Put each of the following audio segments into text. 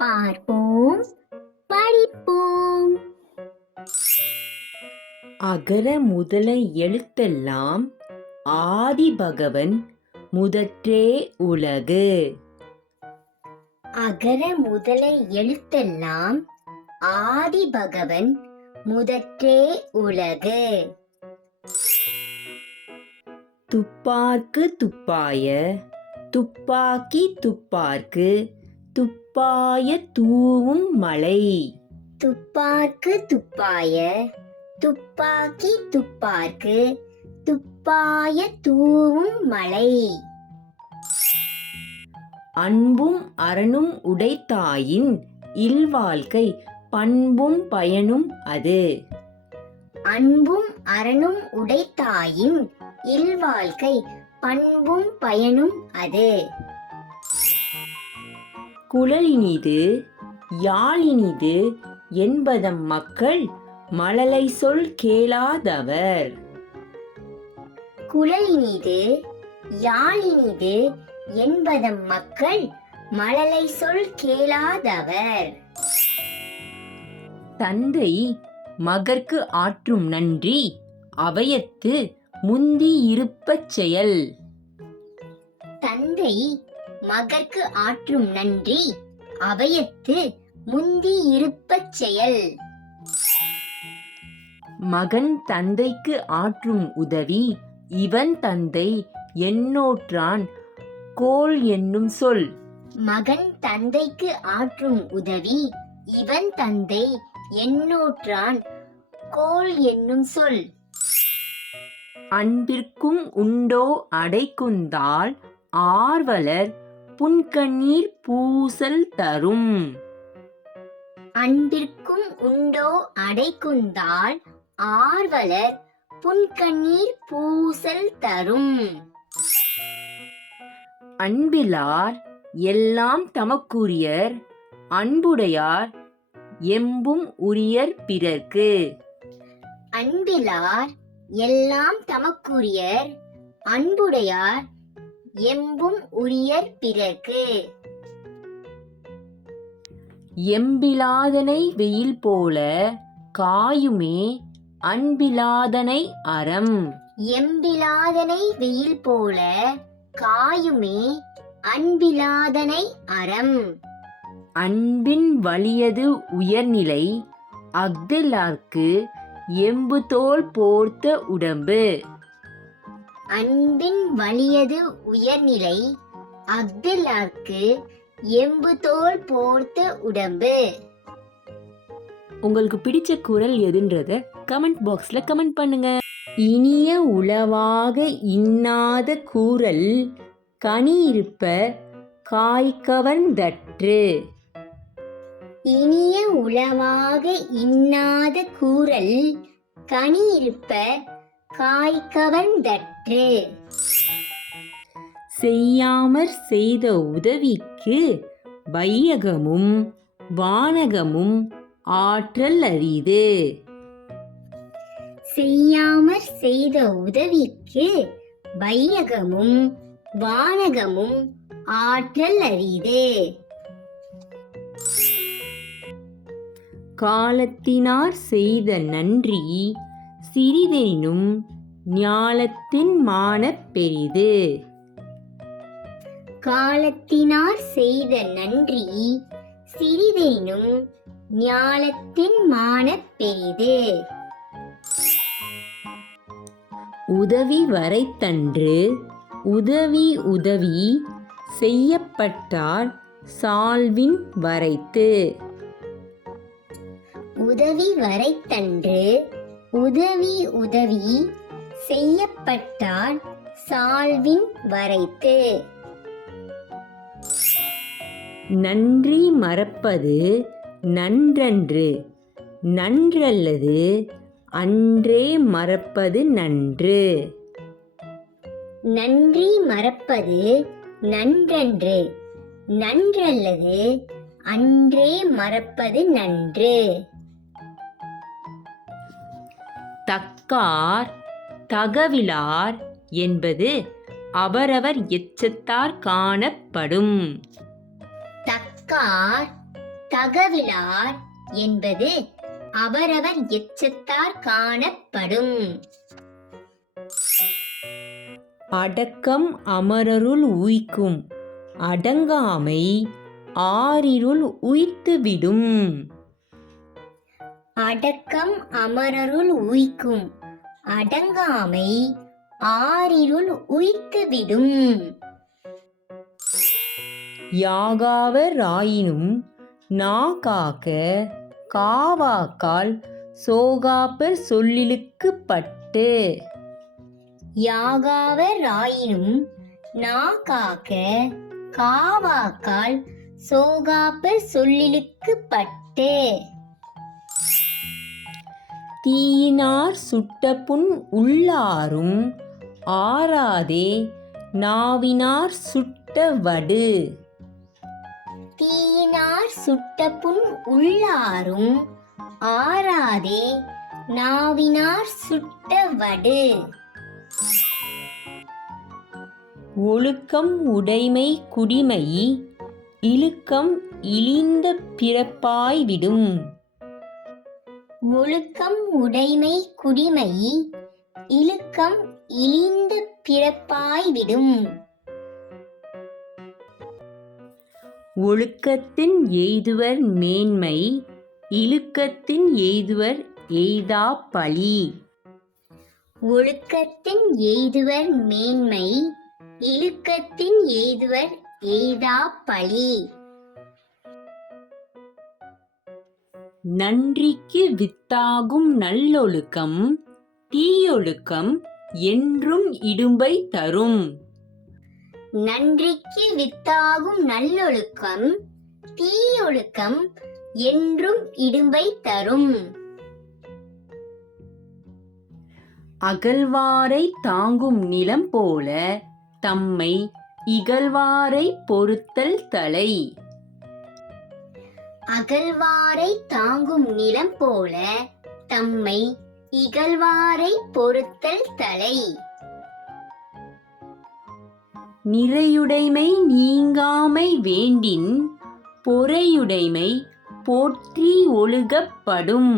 பார்ப்போம், படிப்போம். அகர முதல எழுத்தெல்லாம் ஆதிபகவன் முதற்றே உலகு. அகர முதல எழுத்தெல்லாம் ஆதிபகவன் முதற்றே உலகு. துப்பார்க்கு துப்பாய துப்பாக்கி துப்பார்க்கு துப்பாய தூவும் மலை. துப்பார்க்கு துப்பாய துப்பாக்கி துப்பார்க்கு துப்பாய தூவும் மலை. அன்பும் அரணும் உடைத்தாயின் இல்வாழ்க்கை பண்பும் பயனும் அது. அன்பும் அரணும் உடைத்தாயின் இல்வாழ்க்கை பண்பும் பயனும் அது. குழலினிது யாழினிது என்பதம் மக்கள் மழலை சொல் கேளாதவர். குழலினிது யாழினிது என்பதம் மக்கள் மழலை சொல் கேளாதவர். தந்தை மகற்கு ஆற்றும் நன்றி அவையத்து முந்தி இருப்பச் செயல். தந்தை மகற்கு ஆற்றும் நன்றி அவையத்து முந்தி இருப்பச் செயல். மகன் தந்தைக்கு ஆற்றும் உதவி இவன் தந்தை எண்ணோற்றான் கோள் என்னும் சொல். மகன் தந்தைக்கு ஆற்றும் உதவி இவன் தந்தை எண்ணோற்றான் கோள் என்னும் சொல். அன்பிற்கும் உண்டோ அடைக்குந்தால் ஆர்வலர் புன்கண்ணீர் பூசல் தரும். அன்பிற்கும் உண்டோ அடைக்குந்தால் ஆர்வலர் புன்கண்ணீர் பூசல் தரும். அன்பிலார் எல்லாம் தமக்குரியர் அன்புடையார் எம்பும் உரியர் பிறர்க்கு. அன்பிலார் எல்லாம் தமக்குரியர் அன்புடையார் எம்பும் உரியர் பிறர்க்கு. எம்பிலாதனை வெயில் போல காயுமே அன்பிலாதனை அறம். எம்பிலாதனை வெயில் போல காயுமே அன்பிலாதனை அறம். அன்பின் வலியது உயர்நிலை அஃதெல்லார்க்கு எம்பு தோல் போர்த்த உடம்பு. அன்பின் வலியது உயர்நிலை அஃதெல்லார்க்கு எம்பு தோல் போர்த்த உடம்பு. உங்களுக்கு பிடிச்ச குறள் எதுன்றத கமெண்ட் பாக்ஸ்ல கமெண்ட் பண்ணுங்க. இனிய உளவாக இன்னாத கூறல் கனி இருப்ப காய்கவர்ந்தற்று. இனிய உளவாக இன்னாத கூறல் கனி இருப்ப காய்கவர்ந்தற்று. செய்யாமற் செய்த உதவிக்கு வையகமும் வானகமும் ஆற்றல் அரிது. செய்யாமற் செய்த உதவிக்கு வையகமும் வானகமும் ஆற்றல் அரிது. காலத்தினார் செய்த நன்றி சிறிதெனினும் ஞாலத்தின் மானப் பெரிது. காலத்தினார் செய்த நன்றி சிறிதெனினும் ஞாலத்தின் மானப் பெரிது. உதவி வரைத்தன்று உதவி உதவி செய்யப்பட்டார் சால்வின் வரைத்து. உதவி வரைத்தன்று உதவி உதவி செய்யப்பட்டார் சால்வின் வரைத்து. நன்றி மறப்பது நன்றன்று நன்றல்லது அன்றே மறப்பது நன்று. நன்றி மறப்பது நன்றன்று நன்றல்லது அன்றே மறப்பது நன்று. தக்கார் தகவிலார் என்பது அவரவர் எச்சத்தார் காணப்படும். தக்கார் தகவிலார் என்பது அவரவர் எச்சத்தார் காணப்படும். அடக்கம் அமரருள் உய்க்கும், அடங்காமை ஆரிருள் உய்த்துவிடும். அடக்கம் அமரருள் உய்க்கும், அடங்காமை ஆரிருள் உய்த்துவிடும். யாகாவராயினும் நாகாக்க, காவாக்கால் சோகாப்பர் சொல்லிலுக்கு பட்டு. யாகாவராயினும் நாகாக்க, காவாக்கால் சோகாப்பர் சொல்லிலுக்கு பட்டு. தீயினார் சுட்டபுண் உள்ளாரும், ஆராதே நாவினார் சுட்ட வடு. தீயினார் சுட்டபுண் உள்ளாரும், ஆராதே நாவினார் சுட்ட வடு. ஒழுக்கம் உடைமை குடிமை, இழுக்கம் இழிந்த பிறப்பாய் விடும். ஒழுக்கம் உடைமை குடிமை, இழுக்கம் இழிந்த பிறப்பாய் விடும். ஒழுக்கத்தின் எய்துவர் மேன்மை, இழுக்கத்தின் எய்துவர் எய்தா பழி. ஒழுக்கத்தின் எய்துவர் மேன்மை, இழுக்கத்தின் எய்துவர் எய்தா பழி. நன்றிக்கு வித்தாகும் நல்லொழுக்கம், தீயொழுக்கம் என்றும் இடும்பை தரும். நன்றிக்கு வித்தாகும் நல்லொழுக்கம், தீயொழுக்கம் என்றும் இடும்பை தரும். அகழ்வாரை தாங்கும் நிலம் போல, தம்மை இகழ்வாரை பொறுத்தல் தலை. அகழ்வாரை தாங்கும் நிலம் போல, தம்மை இகழ்வாரை பொறுத்தல் தலை. நிறையுடைமை நீங்காமை வேண்டின், பொறையுடைமை போற்றி ஒழுகப்படும்.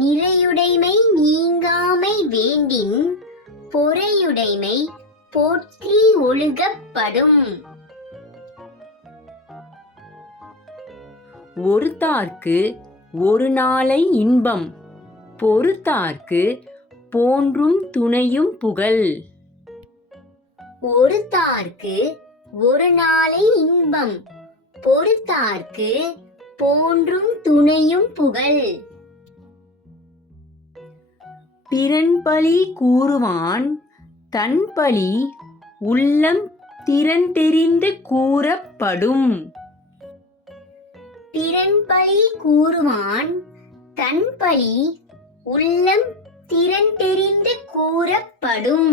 நிறையுடைமை நீங்காமை வேண்டின், பொறையுடைமை போற்றி ஒழுகப்படும். ஒருத்தார்க்கு ஒரு நாளை இன்பம், பொறுத்தார்க்கு போன்றும் துணையும் புகழ். ஒருத்தார்க்கு ஒரு நாளை இன்பம், பொறுத்தார்க்கு போன்றும் துணையும் புகழ். பிறன்பழி கூறுவான், தன்பழி உள்ளம் திறந்தெரிந்து கூறப்படும். பிறன்பழி கூறுவான், தன்பழி உள்ளம் திறந்தெரிந்து கூறப்படும்.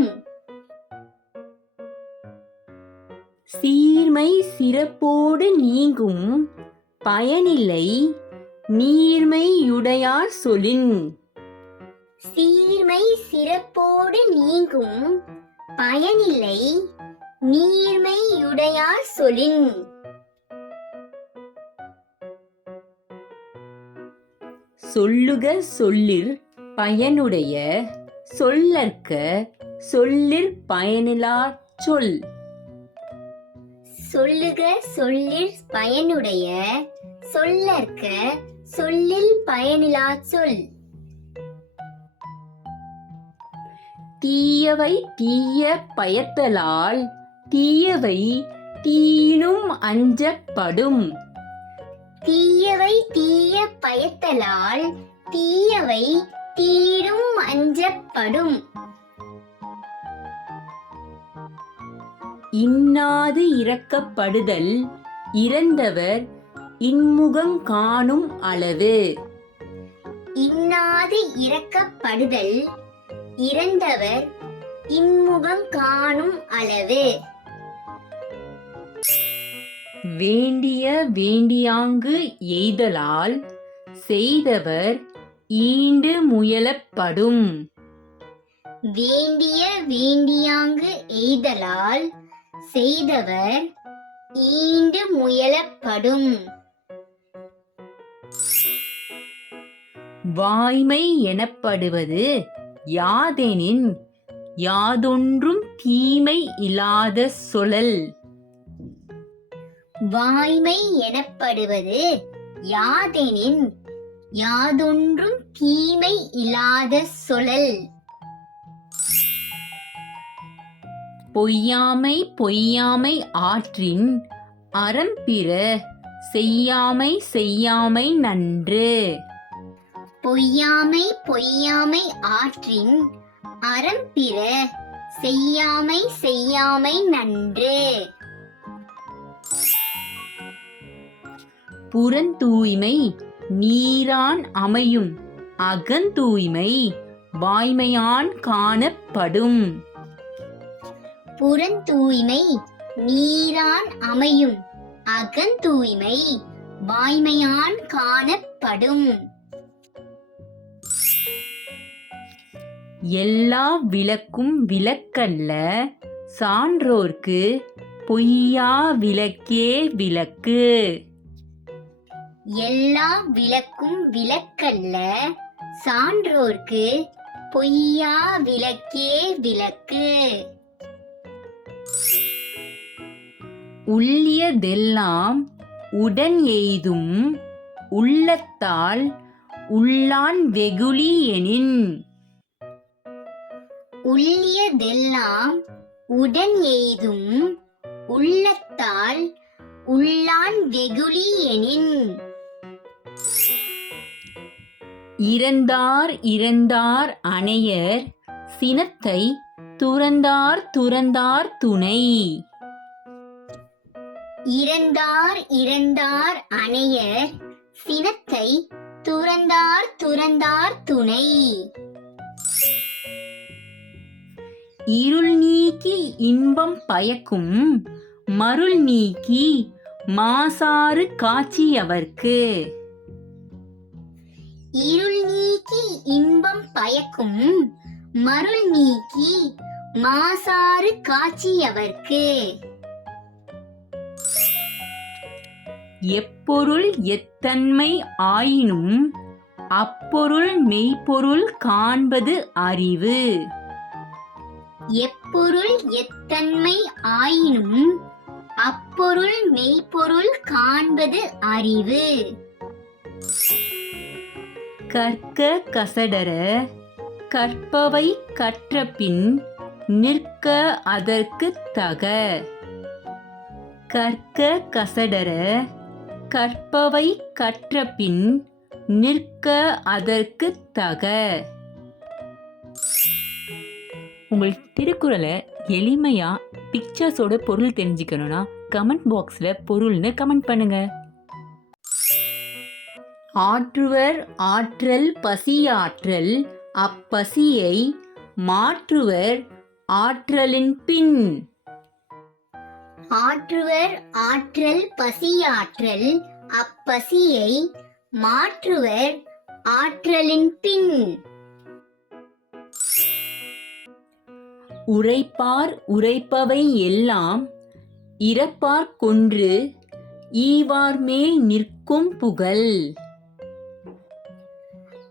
சீர்மை சிறப்போடு நீங்கும், பயனில்லை நீர்மையுடையார் சொலின். சீர்மை சிறப்போடு நீங்கும், பயனில்லை நீர்மையுடையார் சொலின். சொல்லுக சொல்லிற் பயனுடைய, சொல்லற்க சொல்லிற் பயனிலார் சொல். சொல்லுக சொல்லிற் பயனுடைய, சொல்லற்க சொல்லில் பயனிலாச் சொல். தீயவை தீய பயத்தலால், தீயவை தீயினும் அஞ்சப்படும். தீயவை தீய பயத்தலால், தீயவை தீடும் அஞ்சப்படும். இன்னாது இரக்கப்படுதல், இறந்தவர் இன்முகம் காணும் அளவு. இன்னாது இரக்கப்படுதல், இறந்தவர் இன்முகம் காணும் அளவு. வேண்டிய வேண்டியாங்கு எய்தலால், செய்தவர் ஈண்டு முயலப்படும். வேண்டிய வேண்டியாங்கு எய்தலால், செய்தவர் ஈண்டு முயலப்படும். வாய்மை எனப்படுவது யாதெனின் யாதொன்றும் தீமை இல்லாத சொலல். வாய்மை எனப்படுவது யாதெனின் யாதொன்றும் தீமை இல்லாத சொலல். பொய்யாமை பொய்யாமை ஆற்றின் அறம்பிற செய்யாமை செய்யாமை நன்று. பொய்யாமை பொய்யாமை ஆற்றின் அறம்பிற செய்யாமை செய்யாமை நன்று. புறந்தூய்மை நீரான் அமையும் அகந்தூய்மை வாய்மையான் காணப்படும். புறந்தூய்மை நீரான் அமையும் அகந்தூய்மை வாய்மையான் காணப்படும். எல்லா விளக்கும் விளக்கல்ல சான்றோர்க்கு பொய்யா விளக்கே விளக்கு. எல்லா விளக்கும் விளக்கல்ல சான்றோர்க்கு பொய்யா விளக்கே விளக்கு. உள்ளியதெல்லாம் உடன் எய்தும் உள்ளத்தால் உள்ளான் வெகுளி எனின். உள்ளியதெல்லாம் உடன் எய்தும் உள்ளத்தால் உள்ளான் வெகுளி எனின். இறந்தார் இறந்தார் அணையர் சினத்தை துறந்தார் துறந்தார் துணை. இறந்தார் இறந்தார் அணையர் சினத்தை துறந்தார் துறந்தார் துணை. இருள் நீக்கி இன்பம் பயக்கும் மருள் நீக்கி மாசாறு காட்சியவர்க்கு. இருள் நீக்கி இன்பம் பயக்கும் மருள் நீக்கி மாசாறு காட்சியவர்க்கு. எப்பொருள் எத்தன்மை ஆயினும் அப்பொருள் மெய்ப்பொருள் காண்பது அறிவு. எப்பொருள் எத்தன்மை ஆயினும் அப்பொருள் மெய்ப்பொருள் காண்பது அறிவு. கற்க கசடர கற்பவை கற்றபின் நிற்க அதற்கு தக. கற்க கசடர கற்பவை கற்றபின் நிற்க அதற்கு தக. உங்கள் திருக்குறளை எளிமையா பிக்சர்ஸோட பொருள் தெரிஞ்சுக்கணும்னா கமெண்ட் பாக்ஸ்ல பொருள்னு கமெண்ட் பண்ணுங்க. ஆற்றுவர் ஆற்றல் பசியாற்றல் அப்பசியை மாற்றுவர் ஆற்றலின் பின். ஆற்றுவர் ஆற்றல் பசியாற்றல் அப்பசியை மாற்றுவர் ஆற்றலின் பின். உரைப்பார் உரைப்பவை எல்லாம் இறப்பார் கொன்று ஈவார் மேல் நிற்கும் புகழ்.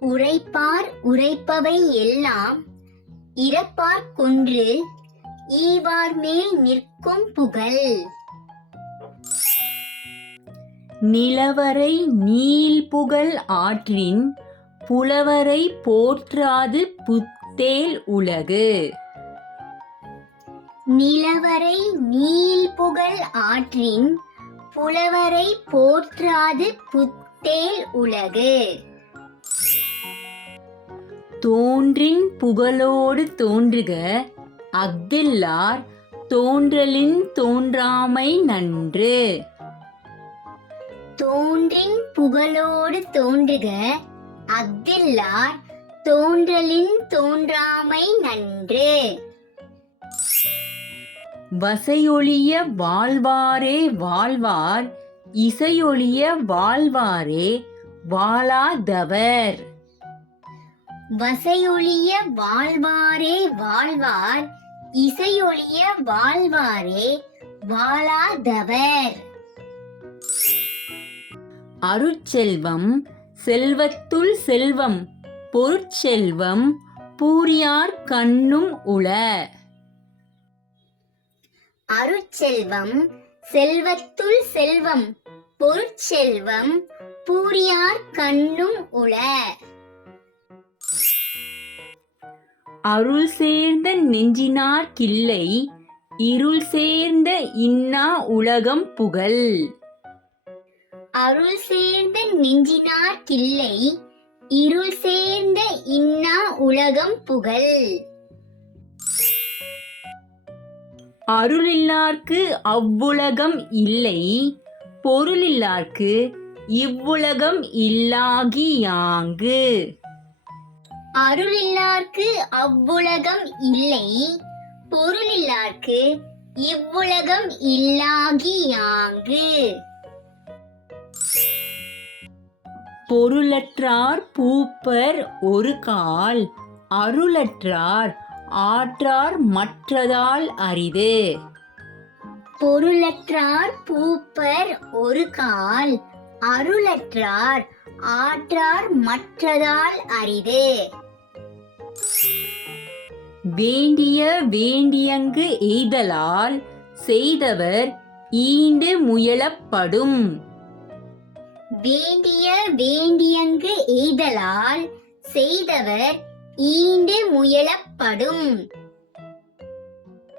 உரைப்பார் உரைப்பவை எல்லாம் இறப்பார் கொன்று ஈவார் மேல் நிற்கும் புகழ். நிலவரை நீள் புகழ் ஆற்றின் புலவரை போற்றாது புத்தேல் உலகு. நிலவரை நீள் புகழ் ஆற்றின் புலவரை போற்றாது புத்தேல் உலகு. தோன்றின் புகழோடு தோன்றுக அஃதில்லார் தோன்றலின் தோன்றாமை நன்று. தோன்றின் புகழோடு தோன்றுக அஃதில்லார் தோன்றலின் தோன்றாமை நன்று. வசையொழிய வாழ்வாரே வாழ்வார் இசையொழிய வாழ்வாரே வாழாதவர். வசையொழிய வாழ்வாரே வாழ்வார் இசையொழிய வாழ்வாரே வாழாதவர். அருட்செல்வம் செல்வத்துள் செல்வம் பொருட்செல்வம் பூரியார் கண்ணும் உள. அருட்செல்வம் செல்வத்துள் செல்வம் பொருட்செல்வம் பூரியார் கண்ணும் உள. அருள் சேர்ந்த நெஞ்சினார் கிள்ளை இருள் சேர்ந்த இன்னா உலகம் புகழ். அருள் சேர்ந்த நெஞ்சினார் கிள்ளை இருள் சேர்ந்த இன்னா உலகம் புகழ். அருளில்லார்க்கு அவ்வுலகம் இல்லை பொருளில்லார்க்கு இவ்வுலகம் இல்லாகி யாங்கு. அருளில்லார்க்கு அவ்வுலகம் இல்லை பொருளில்லார்க்கு இவ்வுலகம் இல்லாகி யாங்கு. பொருளற்றார் பூப்பர் ஒரு கால் அருளற்றார் ஆற்றார் மற்றதால் அரிது. பொருளற்றார் பூப்பர் ஒரு கால் அருளற்றார் ஆற்றார் மற்றதால் அரிது. வேண்டிய வேண்டியங்கு எய்தலால் செய்தவர் ஈண்டு முயலப்படும். வேண்டிய வேண்டியங்கு எய்தலால் செய்தவர் ஈண்டு முயலப்படும்.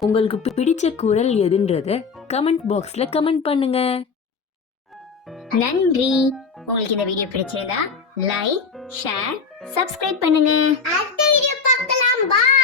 உங்களுக்கு பிடிச்ச குரல் எதுன்றத கமெண்ட் பாக்ஸ்ல கமெண்ட் பண்ணுங்க. நன்றி. உங்களுக்கு இந்த வீடியோ பிடிச்சிருந்தா லைக், ஷேர், சப்ஸ்கிரைப் பண்ணுங்க. அடுத்த வீடியோ பார்க்கலாம். பை.